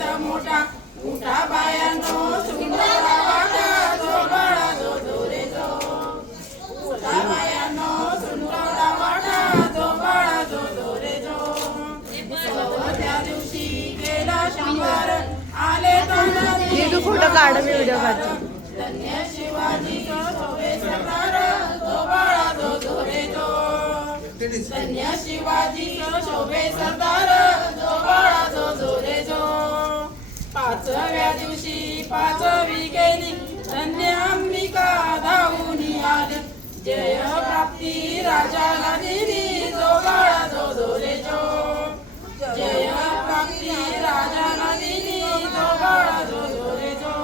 आनंद मोठा उठा बायानो सुंदरा वाटा जो बाळा जो जो रे जो उठा बायानो सुंदरा वाटा जो बाळा जो जो रे जो त्या दिवशी गेला शंभर आले तोंडाने फोटो काढ मी व्हिडिओ काढतो धन्य शिवाजी शोभे सरदार जो बाळा जो जो रे जो धन्य शिवाजी शोभे सरदार जो बाळा जो जो रे जो पाचव्या दिवशी पाचवी गेली धन्य अंबिका धावून आली जय प्राप्ती राजाला दिली जो बाळा जो जो रे जो जय प्राप्ती राजाला दिली जो बाळा जो जो रे जो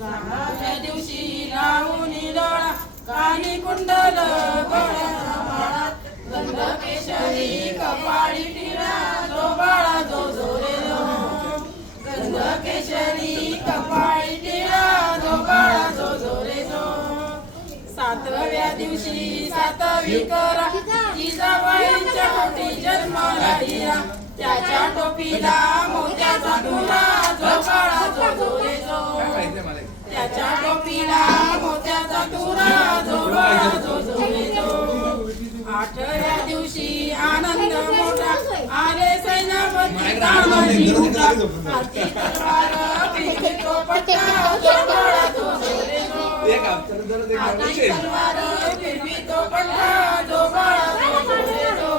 सहाव्या दिवशी लावून डोळा कानी कुंडल गळ्यात माळा गंध केशरी कपाळी टिळा जो बाळा जो जो रे जो गंध केशरी कपाळी टिळा जो बाळा जो जो रे जो सातव्या दिवशी सातवी करा जिजाबाईंच्या पोटी जन्माला हिरा त्याच्या टोपीला मोत्याचा तुरा जो बाळा जो जो रे जो त्याच्या टोपीला मोत्याचा तुरा जो बाळा जो जो रे जो आठव्या दिवशी आनंद मोठा आले सैन्यापती तानाजी मोठा हाती तलवार फिरतो पट्टा जो बाळा जो जो रे जो हाती तलवार फिरतो पट्टा जो बाळा जो जो रे जो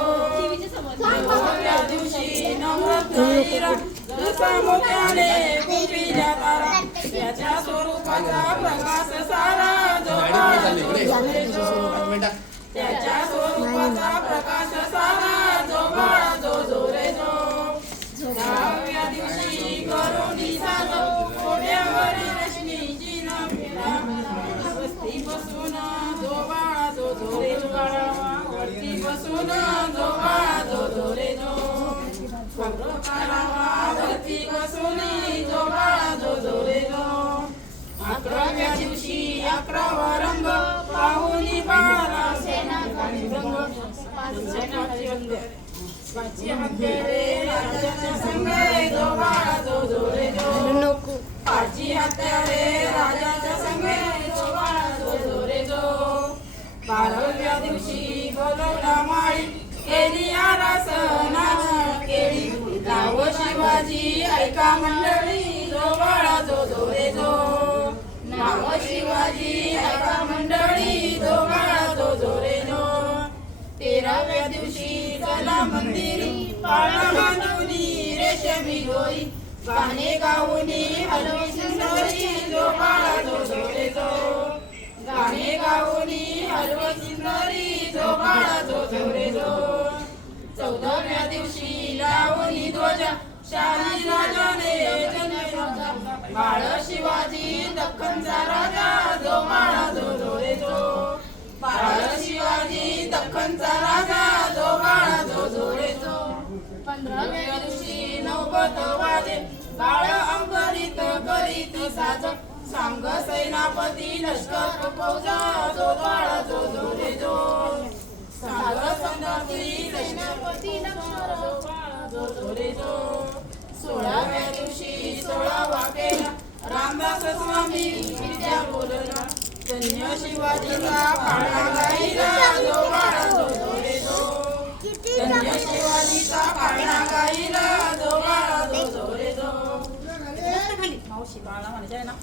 नवव्या दिवशी नवरत्न हिरा जसा मोत्याने गोपीला तारा त्याच्या स्वरूपाचा प्रकाश सारा जो बाळा जो जो रे जो त्याच्या स्वरूपाचा प्रकाश सारा जो बाळा जो जो रे जो दहाव्या दिवशी करुणी साज कोड्यावरी रश्मीची नभिला वस्ती बसून जो बाळा जो जो रे जो वस्ती बसून जो बाळा जो जो रे जो करावा वस्ती बसून जो बाळा जो जो रे जो अकराव्या दिवशी 11वा रंग पाहुणी बाळाला सेनाकानी रंग सेनाची रंग पाचवी मध्ये रे राजाच्या संगे जो बाळा जो जो रे जो पाचवी हत्यारे राजाच्या संगे जो बाळा जो जो रे जो 12व्या दिवशी बोलवला माळी केली आरास नाच केली नाव शिवाजी ऐका मंडळी जो बाळा जो जो रे जो नाव शिवाजी ऐका मंडळी जो बाळा जो जो रे जो 13व्या दिवशी चला मंदिरी पाळणा बांधुनी रेशमी गोई गाणे गाऊनी हलवी सिंदरी जो बाळा जो जो रे जो गाणे गाऊनी हलवी सिंदरी जो बाळा जो जो रे जो 14व्या दिवशी लावणी ध्वजा शाही राजाने जन्म बाळ शिवाजी दख्खनचा राजा जो बाळा जो जो रे जो बाळ शिवाजी दख्खनचा राजा जो बाळा जो जो रे जो 15व्या दिवशी नौबत वाजे बाळ अंबरीत करीत साज सांग सेनापती लष्कर फौजा जो बाळा जो जो रे जो सांग संदाती सेनापती लष्कर जो बाळा जो जो रे जो 16व्या दिवशी 16वा केला रामदास स्वामी विद्या बोलला धन्य शिवाजीचा पाळणा गाईला जो बाळा जो जो रे जो धन्य शिवाजीचा पाळणा गाईला जो बाळा जो जो रे जो मावशी बाळा म्हणायचे ना